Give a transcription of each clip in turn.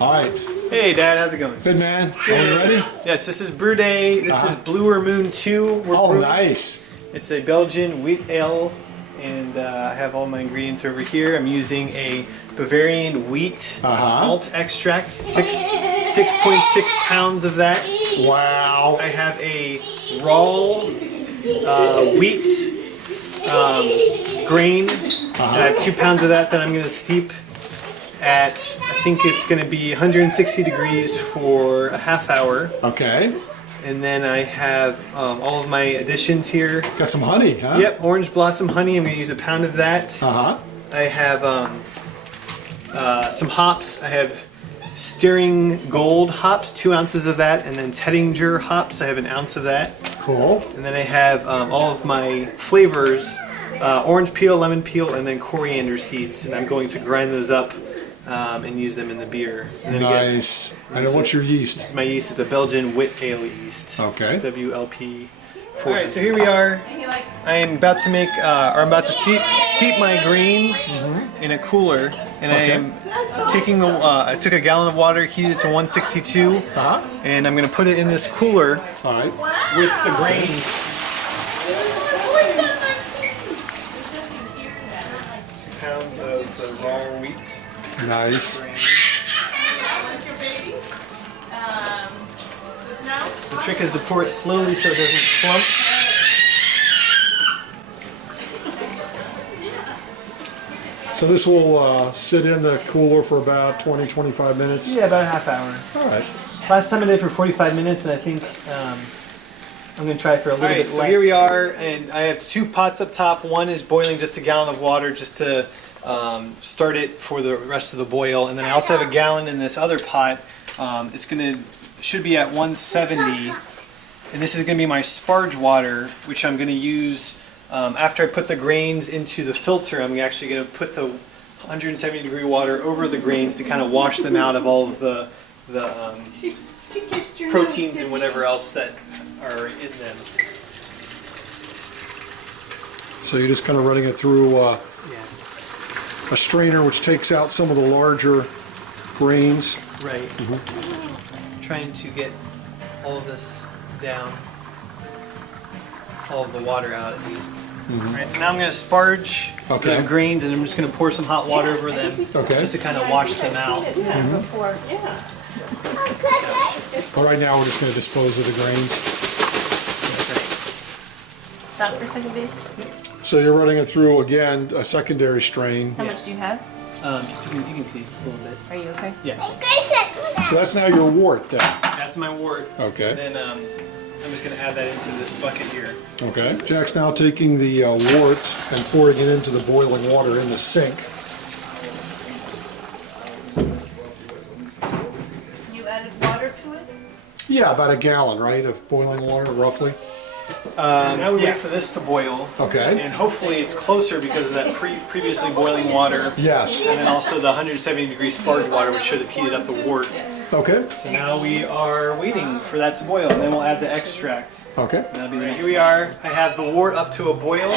All right. Hey, Dad, how's it going? Good, man. Are you ready? Yes, this is brew day. This is Blue Moon 2. Oh, nice. It's a Belgian wheat ale, and I have all my ingredients over here. I'm using a Bavarian wheat malt extract, 6.6 pounds of that. Wow. I have a raw wheat grain. I have 2 pounds of that I'm going to steep at, I think it's going to be 160 degrees for a half hour. Okay. And then I have all of my additions here. Got some honey, huh? Yep, orange blossom honey. I'm going to use 1 pound of that. I have some hops. I have Steering Gold hops, 2 ounces of that, and then Tettinger hops. I have 1 ounce of that. Cool. And then I have all of my flavors, orange peel, lemon peel, and then coriander seeds. And I'm going to grind those up and use them in the beer. And then Nice. Again, and what's your yeast? This is my yeast. It's a Belgian wit ale yeast. Okay. WLP. All right, so here we are. I am about to make, or I'm about to steep my grains in a cooler, and I am taking the. I took a gallon of water, heated it to 162, and I'm going to put it in this cooler. All right. With the grains. 2 pounds of the raw wheat. Nice. The trick is to pour it slowly so it doesn't clump. So this will sit in the cooler for about 20-25 minutes? Yeah, about a half hour. All right. Last time I did it for 45 minutes, and I think I'm going to try it for a little bit less. So here we are, and I have 2 pots up top. One is boiling just a gallon of water just to start it for the rest of the boil. And then I also have a gallon in this other pot. Should be at 170. And this is going to be my sparge water, which I'm going to use after I put the grains into the filter. I'm actually going to put the 170 degree water over the grains to kind of wash them out of all of the proteins and whatever else that are in them. So you're just kind of running it through a strainer, which takes out some of the larger grains. Right. Trying to get all of this down, all of the water out at least. Alright, so now I'm going to sparge the grains, and I'm just going to pour some hot water over them just to kind of wash them out. But right now we're just going to dispose of the grains. Stop for a second, babe. So you're running it through, again, a secondary strain. How much do you have? You can see just a little bit. Are you okay? Yeah. So that's now your wort then? That's my wort. Okay. And then I'm just going to add that into this bucket here. Okay. Jack's now taking the wort and pouring it into the boiling water in the sink. You added water to it? Yeah, about a gallon, right, of boiling water, roughly? Now we wait for this to boil. Okay. And hopefully it's closer because of that previously boiling water. Yes. And then also the 170 degree sparge water, which should have heated up the wort. Okay. So now we are waiting for that to boil, and then we'll add the extract. Okay. That'll be here we are. I have the wort up to a boil.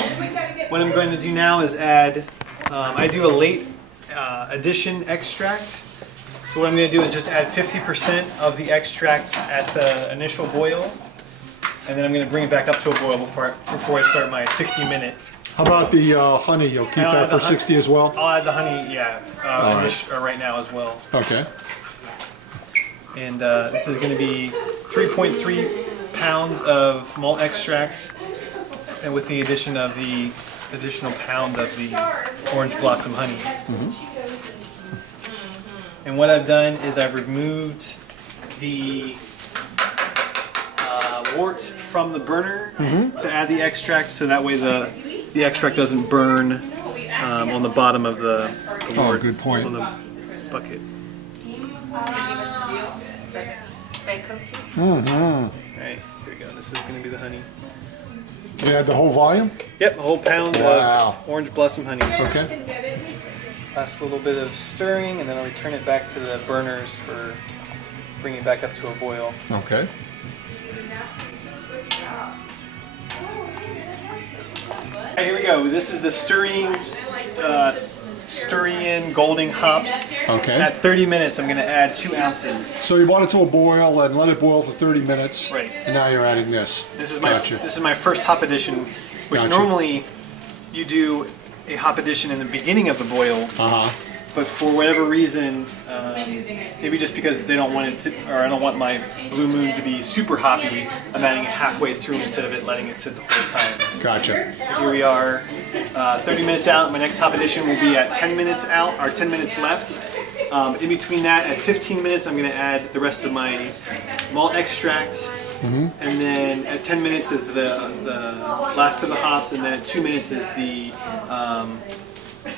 What I'm going to do now is add, I do a late addition extract. So what I'm going to do is just add 50% of the extract at the initial boil. And then I'm going to bring it back up to a boil before I start my 60-minute. How about the honey? You'll keep that for 60 as well? I'll add the honey, right now as well. Okay. And this is going to be 3.3 pounds of malt extract, and with the addition of the additional pound of the orange blossom honey. And what I've done is I've removed the wort from the burner to add the extract, so that way the extract doesn't burn on the bottom of the wort. Good point. On the bucket. Alright, here we go. This is going to be the honey. You add the whole volume? Yep, a whole pound of orange blossom honey. Okay. Last little bit of stirring, and then I'll return it back to the burners for bringing it back up to a boil. Okay. Alright, here we go. This is the stirring Styrian Golding hops. Okay. At 30 minutes, I'm going to add 2 ounces. So you brought it to a boil and let it boil for 30 minutes. Right. And now you're adding this. This is my first hop addition, which Gotcha. normally you do a hop addition in the beginning of the boil. But for whatever reason, maybe just because they don't want it to, or I don't want my Blue Moon to be super hoppy, I'm adding it halfway through instead of it letting it sit the whole time. Gotcha. So here we are, 30 minutes out. My next hop addition will be at 10 minutes out, or 10 minutes left. In between that, at 15 minutes, I'm going to add the rest of my malt extract. And then at 10 minutes is the last of the hops, and then at 2 minutes is the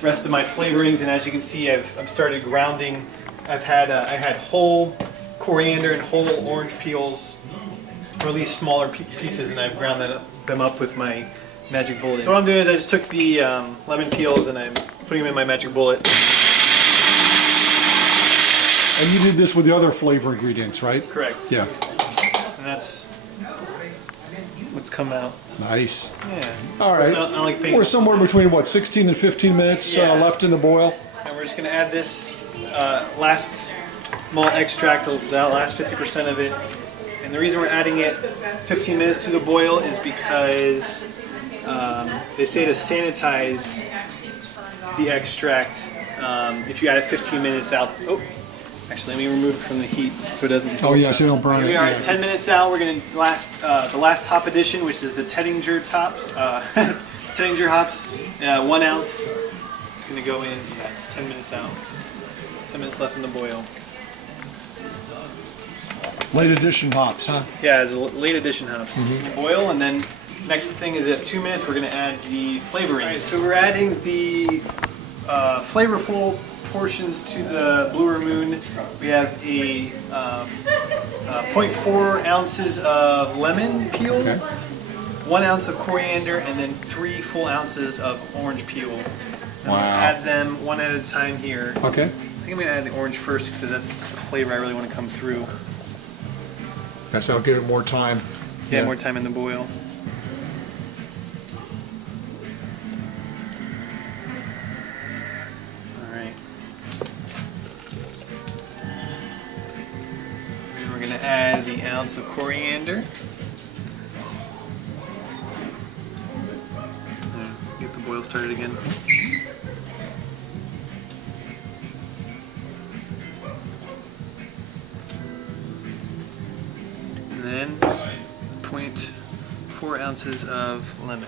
rest of my flavorings. And as you can see, I've started grounding. I had whole coriander and whole orange peels, or at least smaller pieces, and I've ground them up with my magic bullet. So what I'm doing is I just took the lemon peels and I'm putting them in my magic bullet. And you did this with the other flavor ingredients, right? Correct. Yeah. And that's what's come out. Nice. Yeah. All right. So, I like paint. We're somewhere between, what, 16 and 15 minutes left in the boil? And we're just going to add this last malt extract, the last 50% of it. And the reason we're adding it 15 minutes to the boil is because they say to sanitize the extract if you add it 15 minutes out. Oh, actually, let me remove it from the heat so it doesn't. Oh, yeah, so you don't burn it. We are at 10 minutes out. We're going to the last hop addition, which is the Tettinger Tettinger hops, 1 ounce. It's going to go in. Yeah, it's 10 minutes out. 10 minutes left in the boil. Late addition hops, huh? Yeah, it's a late addition hops. Boil, and then next thing is at 2 minutes we're going to add the flavoring. So we're adding the flavorful portions to the Blue Moon. We have a 0.4 ounces of lemon peel, Okay. 1 ounce of coriander, and then 3 full ounces of orange peel. Wow. Add them one at a time here. Okay. I think I'm going to add the orange first because that's the flavor I really want to come through. That's how I'll give it more time. Yeah, more time in the boil. Alright. And we're going to add the ounce of coriander. Get the boil started again. And then 0.4 ounces of lemon.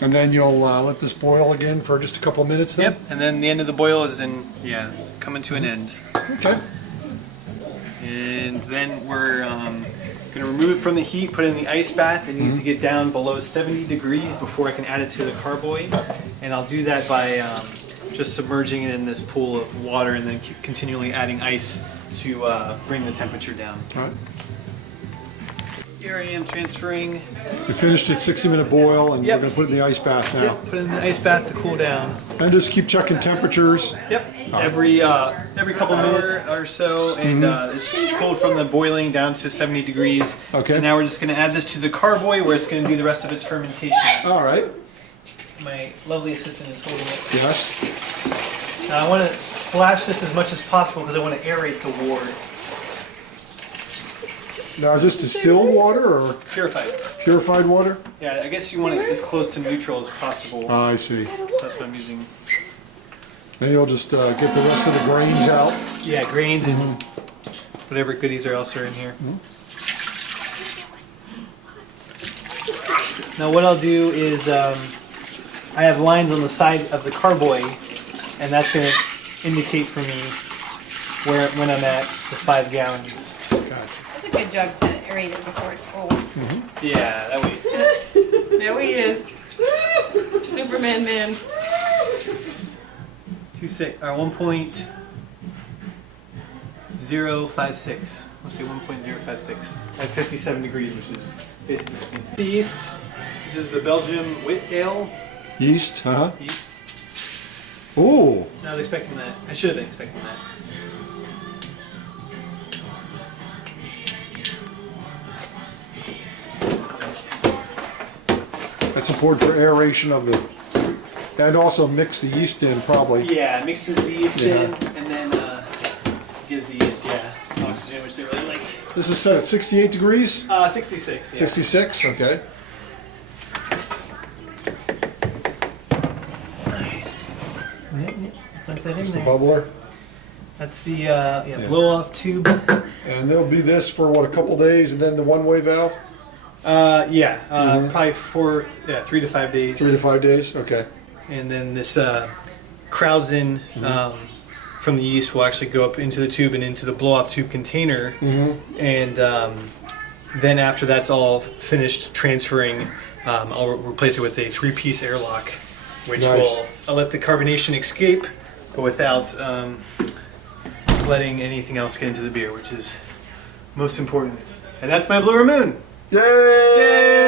And then you'll let this boil again for just a couple minutes then? Yep, and then the end of the boil is coming to an end. Okay. And then we're going to remove it from the heat, put it in the ice bath. It needs to get down below 70 degrees before I can add it to the carboy. And I'll do that by just submerging it in this pool of water and then continually adding ice to bring the temperature down. All right. Here I am transferring. We finished at 60-minute boil, and Yep. we're going to put it in the ice bath now. Yep, put it in the ice bath to cool down. And just keep checking temperatures. Yep, every couple minutes or so, and it's cooled from the boiling down to 70 degrees. Okay. And now we're just going to add this to the carboy where it's going to do the rest of its fermentation. All right. My lovely assistant is holding it. Yes. Now I want to splash this as much as possible because I want to aerate the wort. Now, is this distilled water or Purified. purified water? Yeah, I guess you want it as close to neutral as possible. I see. So that's what I'm using. Then you'll just get the rest of the grains out. Yeah, grains and whatever goodies else are in here. Now what I'll do is I have lines on the side of the carboy, and that's going to indicate for me when I'm at the 5 gallons. That's a good job to aerate it before it's full. Yeah, that way. There he is. Superman man. 1.056. Let's say 1.056 at 57 degrees, which is basically the same. The yeast. This is the Belgium wit ale Yeast, yeast. Ooh. I was expecting that. I should have been expecting that. That That's important for aeration of the, and also mix the yeast in probably. Yeah, it mixes the yeast Yeah. in, and then gives the yeast oxygen, which they really like. This is set at 68 degrees? 66. Yeah. 66, okay. Stuck that in That's the there. bubbler. That's the blow-off tube. And there'll be this for what, a couple days, and then the one-way valve? Probably 3 to 5 days. 3 to 5 days, okay. And then this krausen from the yeast will actually go up into the tube and into the blow-off tube container. And then after that's all finished transferring, I'll replace it with a 3-piece airlock, which Nice. will let the carbonation escape, but without letting anything else get into the beer, which is most important. And that's my Blue Moon. Yay! Yay!